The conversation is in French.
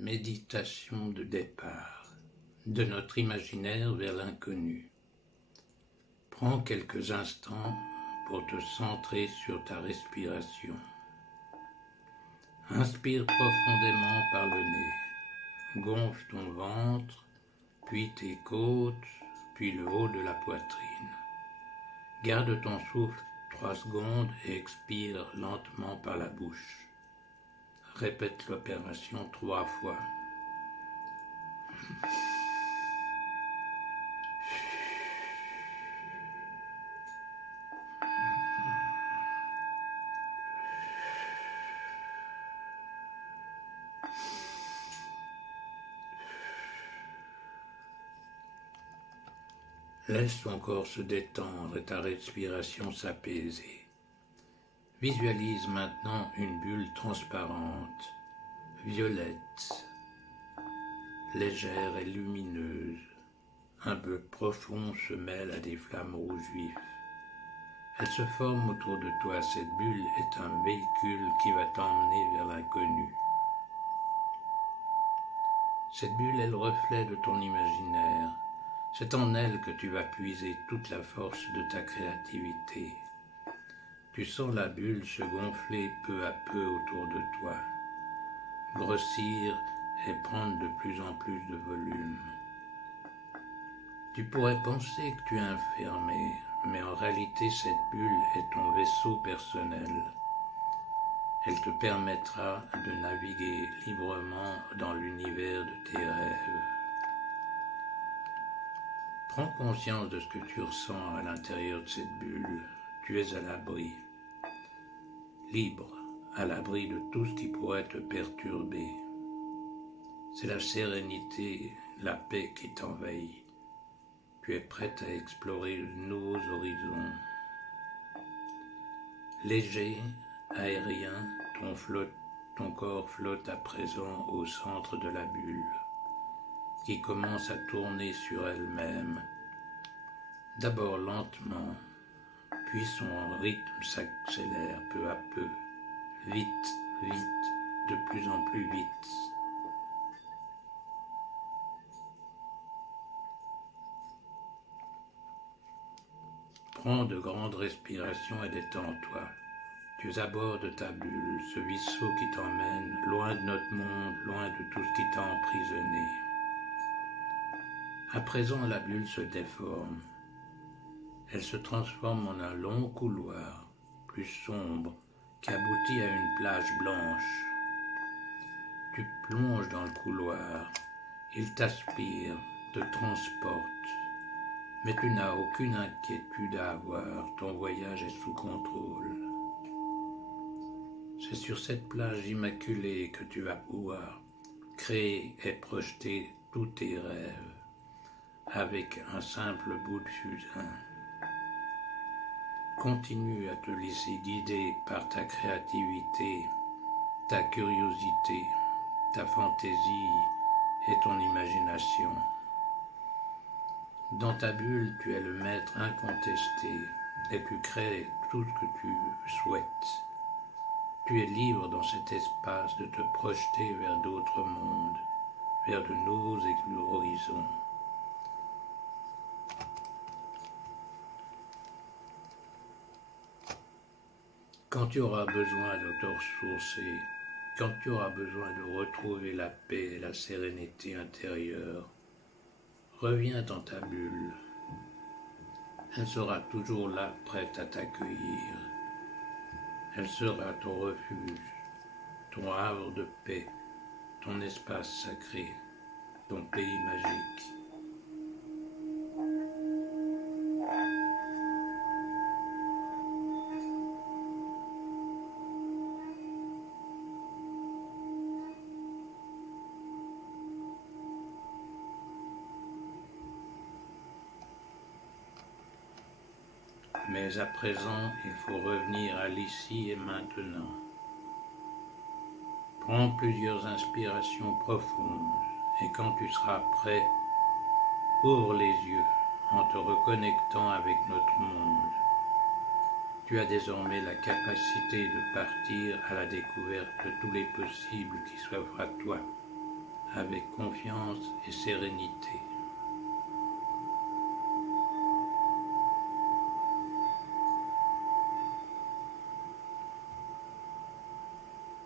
Méditation de départ, de notre imaginaire vers l'inconnu. Prends quelques instants pour te centrer sur ta respiration. Inspire profondément par le nez. Gonfle ton ventre, puis tes côtes, puis le haut de la poitrine. Garde ton souffle 3 secondes et expire lentement par la bouche. Répète l'opération 3 fois. Laisse ton corps se détendre et ta respiration s'apaiser. Visualise maintenant une bulle transparente, violette, légère et lumineuse. Un bleu profond se mêle à des flammes rouges vifs. Elle se forme autour de toi. Cette bulle est un véhicule qui va t'emmener vers l'inconnu. Cette bulle est le reflet de ton imaginaire. C'est en elle que tu vas puiser toute la force de ta créativité. Tu sens la bulle se gonfler peu à peu autour de toi, grossir et prendre de plus en plus de volume. Tu pourrais penser que tu es enfermé, mais en réalité cette bulle est ton vaisseau personnel. Elle te permettra de naviguer librement dans l'univers de tes rêves. Prends conscience de ce que tu ressens à l'intérieur de cette bulle. Tu es à l'abri, libre, à l'abri de tout ce qui pourrait te perturber. C'est la sérénité, la paix qui t'envahit. Tu es prête à explorer de nouveaux horizons. Léger, aérien, ton corps flotte à présent au centre de la bulle, qui commence à tourner sur elle-même, d'abord lentement, puis son rythme s'accélère peu à peu, vite, vite, de plus en plus vite. Prends de grandes respirations et détends-toi. Tu es à bord de ta bulle, ce vaisseau qui t'emmène loin de notre monde, loin de tout ce qui t'a emprisonné. À présent, la bulle se déforme. Elle se transforme en un long couloir, plus sombre, qui aboutit à une plage blanche. Tu plonges dans le couloir, il t'aspire, te transporte, mais tu n'as aucune inquiétude à avoir, ton voyage est sous contrôle. C'est sur cette plage immaculée que tu vas pouvoir créer et projeter tous tes rêves avec un simple bout de fusain. Continue à te laisser guider par ta créativité, ta curiosité, ta fantaisie et ton imagination. Dans ta bulle, tu es le maître incontesté et tu crées tout ce que tu souhaites. Tu es libre dans cet espace de te projeter vers d'autres mondes, vers de nouveaux horizons. Quand tu auras besoin de te ressourcer, quand tu auras besoin de retrouver la paix et la sérénité intérieure, reviens dans ta bulle. Elle sera toujours là, prête à t'accueillir. Elle sera ton refuge, ton havre de paix, ton espace sacré, ton pays magique. Mais à présent, il faut revenir à l'ici et maintenant. Prends plusieurs inspirations profondes et quand tu seras prêt, ouvre les yeux en te reconnectant avec notre monde. Tu as désormais la capacité de partir à la découverte de tous les possibles qui s'offrent à toi. avec confiance et sérénité.